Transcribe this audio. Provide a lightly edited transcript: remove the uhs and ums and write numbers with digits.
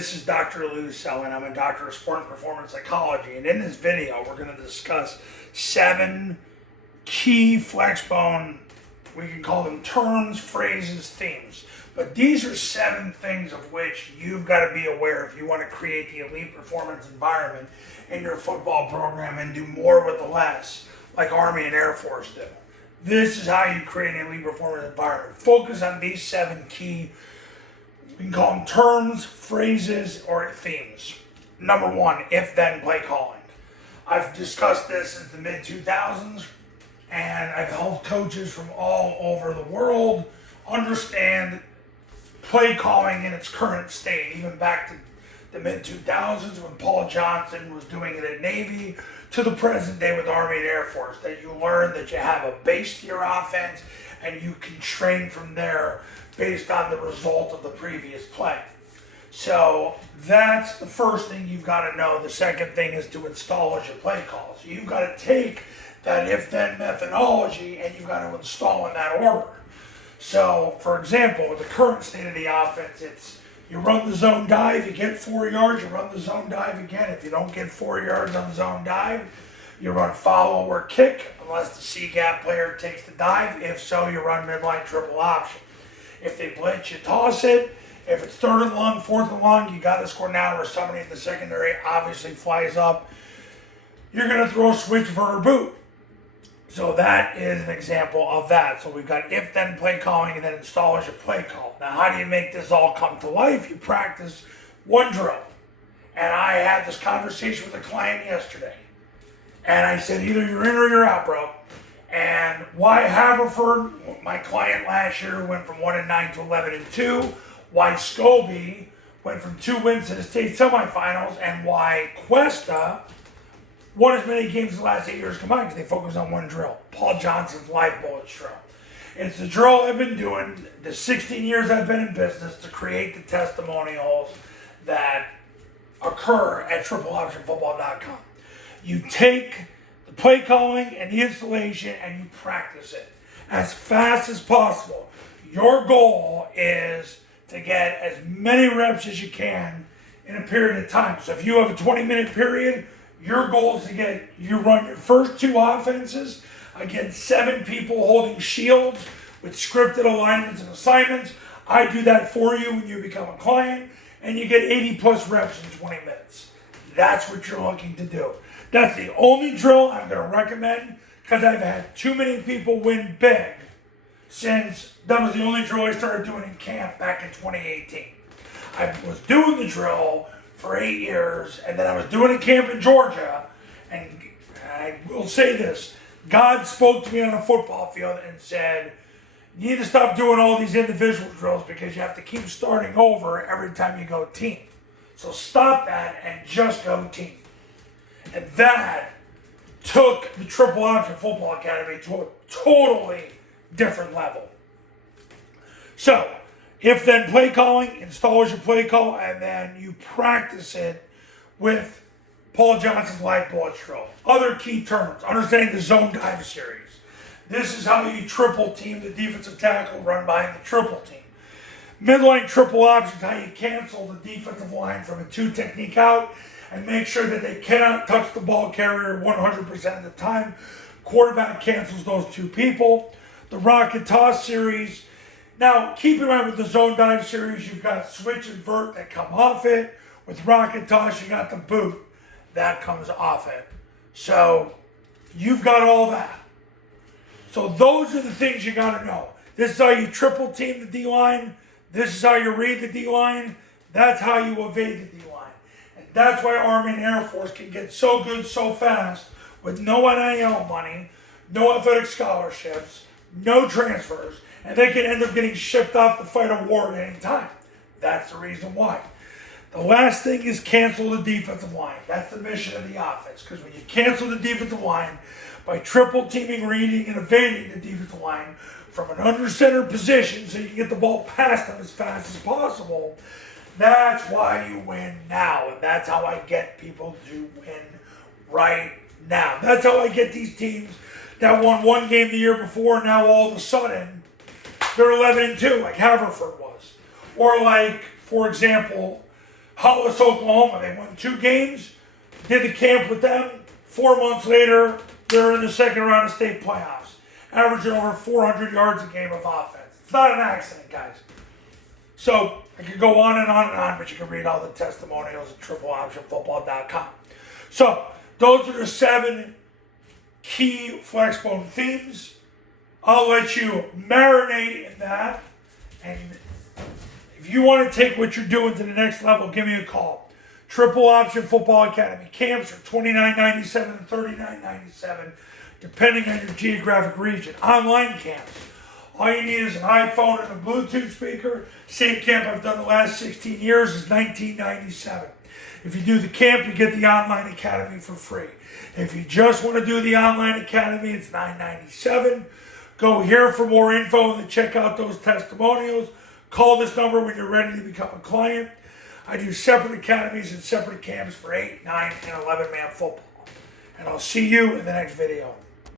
This is Dr. Lou Selling. I'm a doctor of sport and performance psychology, and in this video, we're going to discuss 7 key flexbone, we can call them terms, phrases, themes. But these are 7 things of which you've got to be aware if you want to create the elite performance environment in your football program and do more with the less, like Army and Air Force do. This is how you create an elite performance environment. Focus on these 7 key, we can call them terms, phrases, or themes. Number 1, if-then play calling. I've discussed this since the mid-2000s, and I've helped coaches from all over the world understand play calling in its current state, even back to the mid-2000s when Paul Johnson was doing it at Navy, to the present day with Army and Air Force, that you learn that you have a base to your offense and you can train from there based on the result of the previous play. So that's the first thing you've got to know. The second thing is to install as your play call. So you've got to take that if-then methodology and you've got to install in that order. So, for example, with the current state of the offense, it's you run the zone dive, you get 4 yards, you run the zone dive again. If you don't get 4 yards on zone dive, you run follow or kick, unless the C-gap player takes the dive. If so, you run midline triple option. If they blitz, you toss it. If it's 3rd and long, 4th and long, you got to score now, or somebody in the secondary obviously flies up. You're going to throw a switch verter boot. So that is an example of that. So we've got if-then play calling and then install as your play call. Now, how do you make this all come to life? You practice one drill. And I had this conversation with a client yesterday. And I said, either you're in or you're out, bro. And why Haverford, my client last year, went from 1-9 to 11-2. Why Scobie went from 2 wins to the state semifinals. And why Cuesta won as many games in the last 8 years combined, because they focus on one drill. Paul Johnson's live bullet drill. It's the drill I've been doing the 16 years I've been in business to create the testimonials that occur at tripleoptionfootball.com. You take the play calling and the installation and you practice it as fast as possible. Your goal is to get as many reps as you can in a period of time. So if you have a 20-minute period, your goal is to run your first 2 offenses against 7 people holding shields with scripted alignments and assignments. I do that for you when you become a client, and you get 80 plus reps in 20 minutes. That's what you're looking to do. That's the only drill I'm going to recommend, because I've had too many people win big since that was the only drill I started doing in camp back in 2018. I was doing the drill for 8 years, and then I was doing a camp in Georgia, and I will say this, God spoke to me on a football field and said, you need to stop doing all these individual drills because you have to keep starting over every time you go team. So stop that and just go team. And that took the Triple Option Football Academy to a totally different level. So, if-then play calling, install as your play call, and then you practice it with Paul Johnson's light bullet drill. Other key terms, understanding the zone dive series. This is how you triple team the defensive tackle run behind the triple team. Midline triple option is how you cancel the defensive line from a 2 technique out and make sure that they cannot touch the ball carrier 100% of the time. Quarterback cancels those 2 people. The rocket toss series. Now, keep in mind with the zone dive series, you've got switch and vert that come off it. With rocket toss, you got the boot that comes off it. So, you've got all that. So, those are the things you got to know. This is how you triple team the D-line. This is how you read the D-line. That's how you evade the D-line. And that's why Army and Air Force can get so good so fast with no NIL money, no athletic scholarships, no transfers, and they can end up getting shipped off to fight a war at any time. That's the reason why. The last thing is cancel the defensive line. That's the mission of the offense. Because when you cancel the defensive line by triple teaming, reading, and evading the defensive line from an under center position so you can get the ball past them as fast as possible, that's why you win now. And that's how I get people to win right now. That's how I get these teams that won 1 game the year before, now all of a sudden they're 11-2, like Haverford was. Or like, for example, Hollis, Oklahoma. They won 2 games, did the camp with them. 4 months later, they're in the second round of state playoffs, averaging over 400 yards a game of offense. It's not an accident, guys. So I could go on and on and on, but you can read all the testimonials at tripleoptionfootball.com. So those are the 7 key Flexbone themes. I'll let you marinate in that. And if you want to take what you're doing to the next level, give me a call. Triple Option Football Academy. Camps are $29.97 and $39.97, depending on your geographic region. Online camps. All you need is an iPhone and a Bluetooth speaker. Same camp I've done the last 16 years is $19.97. If you do the camp, you get the online academy for free. If you just want to do the online academy, it's $9.97. Go here for more info and then check out those testimonials. Call this number when you're ready to become a client. I do separate academies and separate camps for 8, 9, and 11-man football. And I'll see you in the next video.